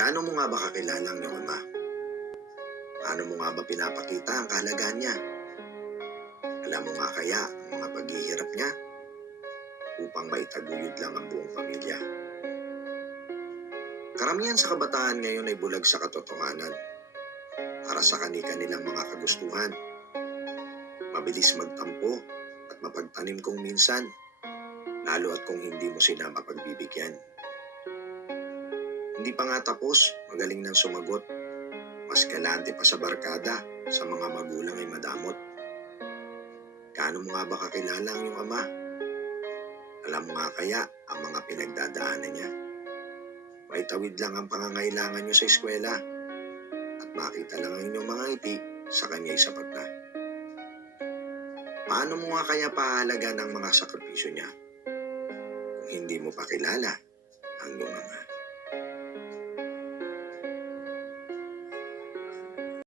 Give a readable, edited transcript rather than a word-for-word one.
Gaano mo nga ba kakilala ang iyong ama? Paano mo nga ba pinapakita ang kahalagahan niya? Alam mo nga kaya ang mga paghihirap niya upang maitaguyod lang ang buong pamilya? Karamihan sa kabataan ngayon ay bulag sa katotohanan para sa kani-kanilang mga kagustuhan. Mabilis magtampo at mapagtanim kung minsan, lalo at kung hindi mo sila mapagbibigyan. Hindi pa nga tapos, magaling nang sumagot. Mas galante pa sa barkada, sa mga magulang ay madamot. Gaano mo nga ba kakilala ang iyong ama? Alam mo nga kaya ang mga pinagdadaanan niya? Maitawid lang ang pangangailangan niyo sa eskwela at makita lang ang inyong mga ngiti, sa kanya'y sapat na. Paano mo nga kaya pahalaga ng mga sakripisyo niya kung hindi mo pa kilala ang iyong